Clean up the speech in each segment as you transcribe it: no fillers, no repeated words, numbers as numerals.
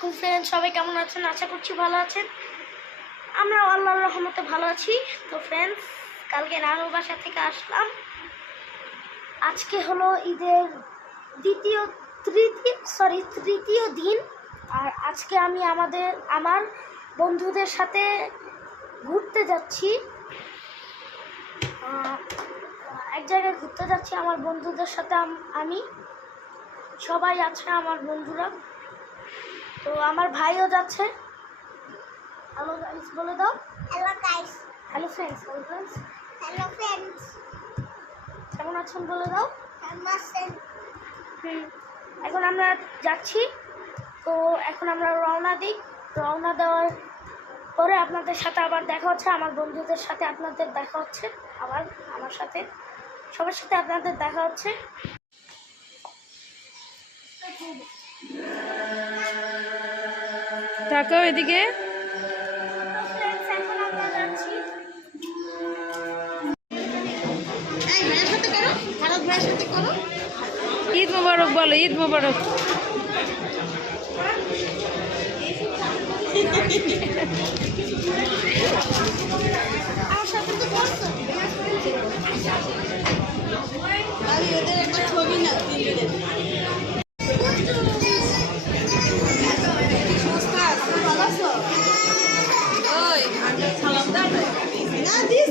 আলাইকুম ফ্রেন্ড, সবাই কেমন আছেন? আশা করছি ভালো আছেন। আমরা আল্লাহর রহমতে ভালো আছি। তো ফ্রেন্ডস, কালকে নানুর বাসা থেকে আসলাম। আজকে হলো ঈদের তৃতীয় দিন। আর আজকে আমি আমার বন্ধুদের সাথে ঘুরতে যাচ্ছি। এক জায়গায় ঘুরতে যাচ্ছি আমার বন্ধুদের সাথে। আমি সবাই আছে আমার বন্ধুরা। তো আমার ভাইও যাচ্ছে। হ্যালো গাইস বলে দাও। Hello guys. Hello friends. Hello friends. কেমন আছেন বলে দাও। কেমন আছেন? এখন আমরা যাচ্ছি। তো এখন আমরা রওনা দিই। রওনা দেওয়ার পরে আপনাদের সাথে আবার দেখা হচ্ছে। আমার বন্ধুদের সাথে আপনাদের দেখা হচ্ছে। আবার আমার সাথে সবার সাথে আপনাদের দেখা হচ্ছে। তাকাও এদিকে। এখন আমরা যাচ্ছি। ঈদ মোবারক বলো, ঈদ মোবারক। আমার সাথে তো বলছো আমি ওদের একটা ছবি না তিনজনের।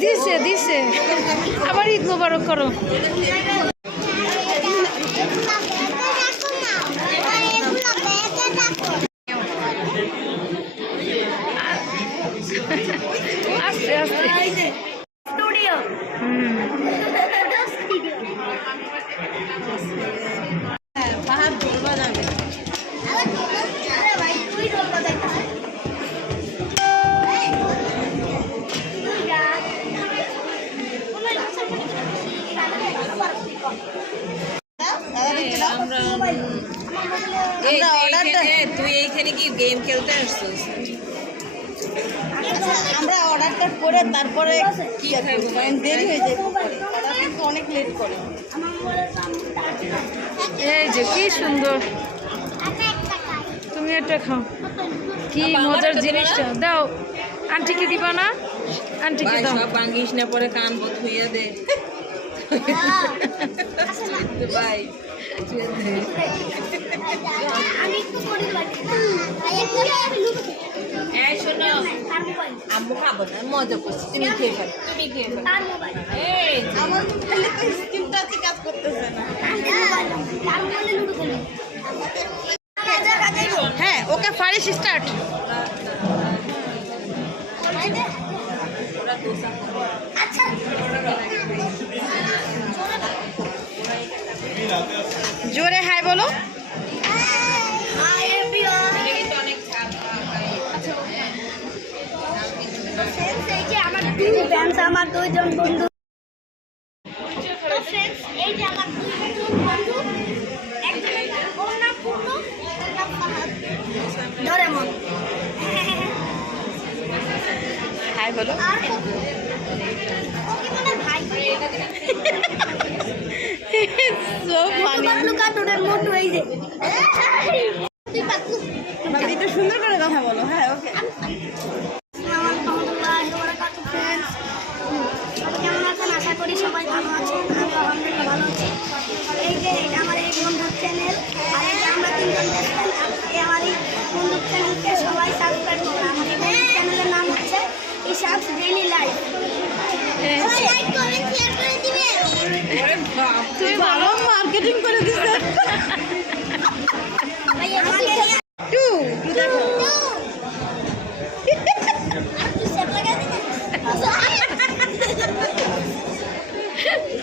দিছে দিছে আবার ঈদ মোবারক করো। আস্তে আস্তে স্টুডিও। পাহাড় ধরবা যাবে। ভাই তুই রোলটা দেখা। তুই এইখানে কি গেম খেলতে আসছিস? আমরা অর্ডারটা করে তারপরে কি করবো, কারণ দেরি হয়ে যায়। ওরা কিন্তু অনেক লেট করে। এই যে কি সুন্দর, তুমি এটা খাও। কি মজার জিনিসটা দাও। আন্টিকে দিবা না? আন্টিকে দাও। সব ভাঙ্গিস না, পরে কান বত হইয়া দে। ভাই আমি একটু করে এই শোনো, আম্মু খাবো না, মজা করছি। তুমি খেয়ে ফেলো, তুমি খেয়ে ফেলো। তার মোবাইল এই আমার মোবাইলে তো স্ক্রিন টাচই কাজ করতেছে না। তার মোবাইলে লুডো খেলো। হ্যাঁ, ওকে ফারিস স্টার্ট। আচ্ছা জোরে হাই বলো। Hi everyone. এই যে আমার আমার দুইজন বন্ধু। তো ফ্রেন্ডস, এই যে আমার দুইজন বন্ধু। একজনের ওর নাম পূর্ণ, ওর নাম ফাহাদ। ডোরেমন। হাই বলো। আর ওকে মনে ভাই। So funny. পাতলু কার্টুনের মোটু এই যে। তুই পাতলু। বাবা একটু সুন্দর করে কথা বলো। হ্যাঁ, ওকে। আমার বন্ধুরা কার্টুন ফ্রেন্ডস। সবাই কেমন আছেন? আশা করি সবাই ভালো আছেন। আমি আলহামদুলিল্লাহ ভালো আছি। এই যে এটা আমার এই বন্ধুর চ্যানেল। আর এই যে আমরা তিনজন দেখছেন। আমার এই বন্ধুর চ্যানেলকে সবাই সাবস্ক্রাইব করুন। আমার এই বন্ধুর চ্যানেলের নাম হচ্ছে ইশাকস daily life. Like comment share করে দিবেন। তুই ভালো মার্কেটিং করে দিছিস। ভাই আমাকে টু দেখো। আর তুই সেভ লাগা দিতে।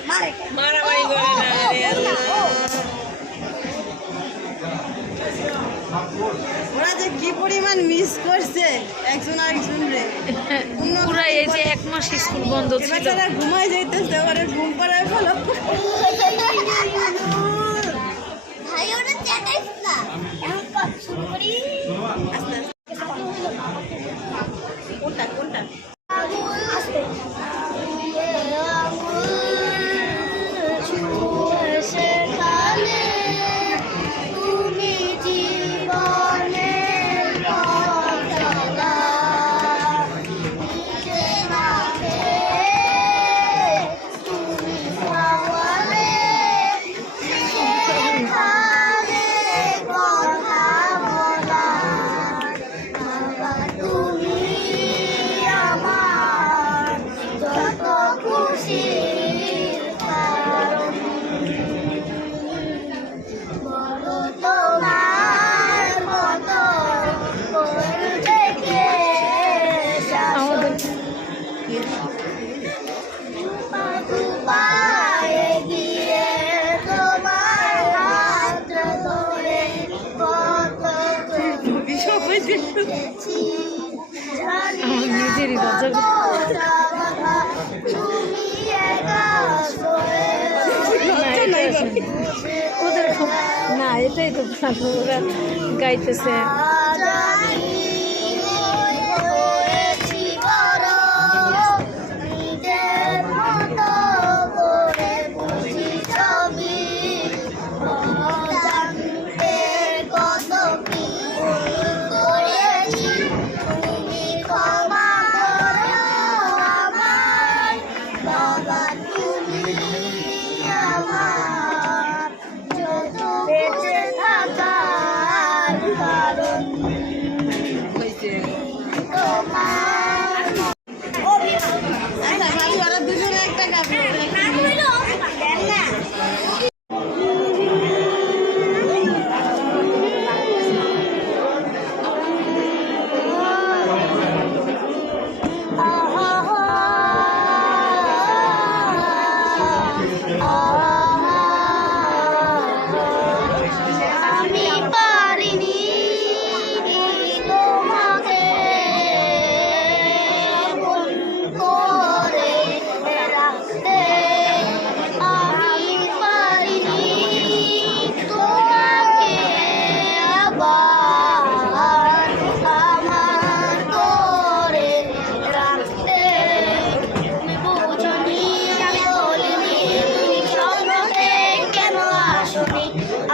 মারে মারামারি করে না রে আল্লাহ। ওরা যে কি পরিমাণ মিস করছে একজন আরেকজন রে। পুরা এই যে এক মাস স্কুল বন্ধ ছিল। বেচারা ঘুমায় যাইতেছে, ওরা ঘুম পাড়ায় ফেলো। ভাই ওটা চ্যাটাইস না। এখন কাজ শুরু করি। কোনটা কোনটা? আস্তে। তুমি জীবনে আমার নিজেরই লজ্জা ওদের না, এটাই তো ওরা গাইতেছে। ওরা দুজনে একটা গাবে। আমি পারিনি তোমাকে মন করে রাখতে, আমি পারিনি তোমাকে আবার আমার করে রাখতে। তুমি বুঝনি, আমি বলিনি, তুমি স্বপ্নতে কেন আসনি,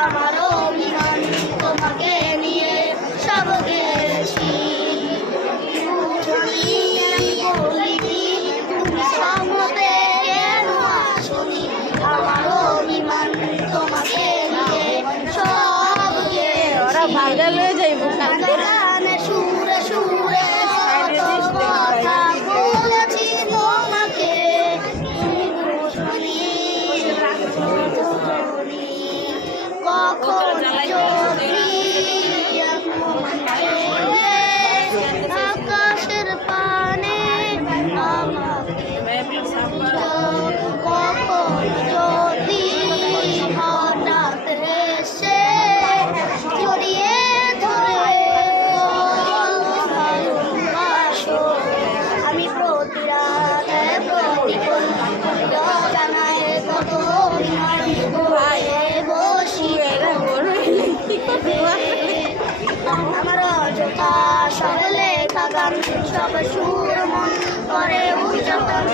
আমার অভিমান তোমাকে নিয়ে সব গেছি। বুঝনি, আমি বলিনি, তুমি স্বপ্নতে কেন আসনি, আমার অভিমান তোমাকে নিয়ে সব গেছি। ওরা ভাইরাল হয়ে যাইব। গানে সুরে সুরে কত কথা বলেছি তোমাকে, তুমি বুঝনি, কখন যদি আকাশের পানে আমাকে, কখন যদি হঠাৎ এসে জড়িয়ে ধরে ভালোবাসো, আমি প্রতি রাতে প্রতিক্ষণ জানায় কত অভিমান হয়ে বসি। আমার অযথা সব লেখা গান, সব সুর মন করে উচ্চারণ,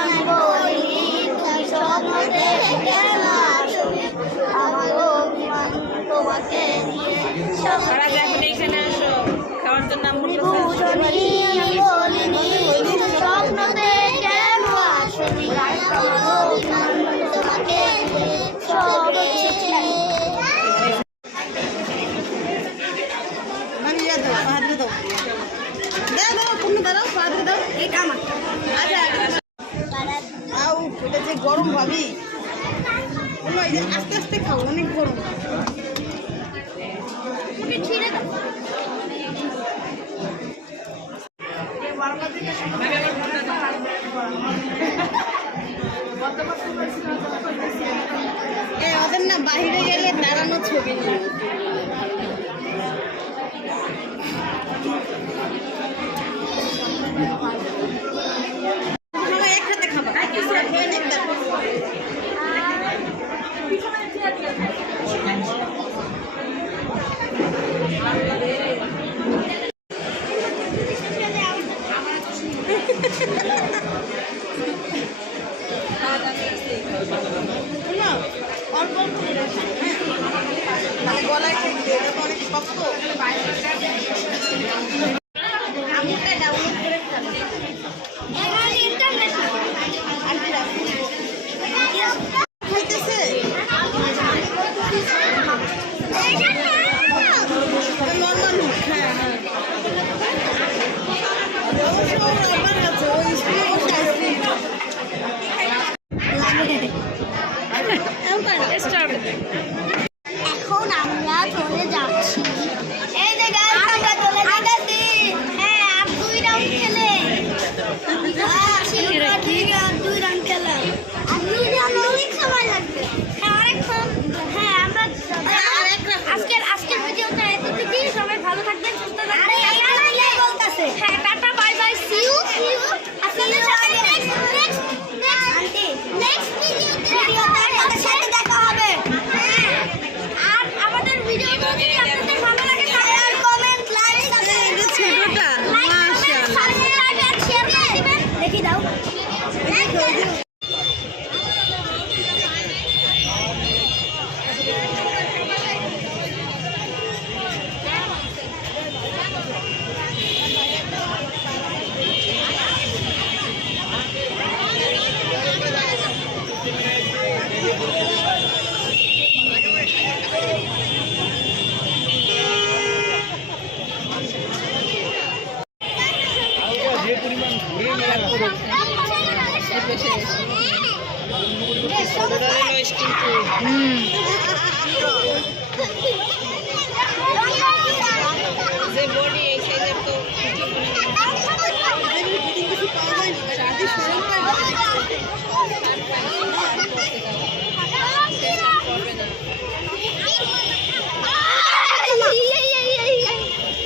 আমি বলিনি, তুমি স্বপ্নতে কেন আসনি, আমার অভিমান তোমাকে নিয়ে সব তুমি বুঝনি, আমি বলিনি, তুমি স্বপ্নতে কেন আসনি, আমার অভিমান তোমাকে নিয়ে সব গেছি। মানে ইয়া দাও, হাতে দাও। দাও দাও, তুমি দাঁড়াও, হাতে দাও। এটা আমার আচ্ছা আউ, এটা যে গরম ভাবি, এই যে আস্তে আস্তে খাও, অনেক গরম। ছিঁড়ে দাও। ওদের না বাইরে গেলে দাঁড়ানো ছবি নেই। সবাই একসাথে খাবা, খেয়ে নিক তারপর। না, অল্প অল্প করে খাও, হ্যাঁ? মানে গলায় ঠেকবে, এটা তো অনেক শক্ত। আমুকটা ডাউনলোড করে খাবে। এখানে ইন্টারনেট না। আন্টিরা খাইতেছে? নর্মাল লুক, হ্যাঁ হ্যাঁ। অবশ্য ওর আবার আছে, ওই স্কুলে বসে আইসক্রিম। এখন আমরা চলে যাচ্ছি। এই যে গাইস, আমরা চলে যাচ্ছি। হ্যাঁ, আর 2 রাউন্ড খেলে। ঠিক আছে, 2 রাউন্ড খেলে। আর 2 রাউন্ড অনেক সময় লাগবে। হুম যে বডি এই সাইজের তো কিছু পাওয়া যায় না শাড়ি শোরুম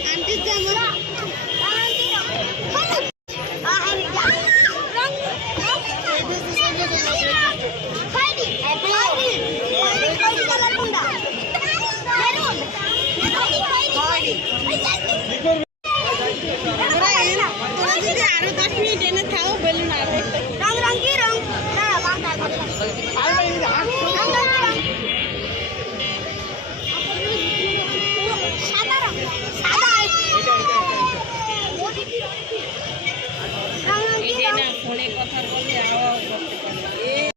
আন্টির জামা Heidi.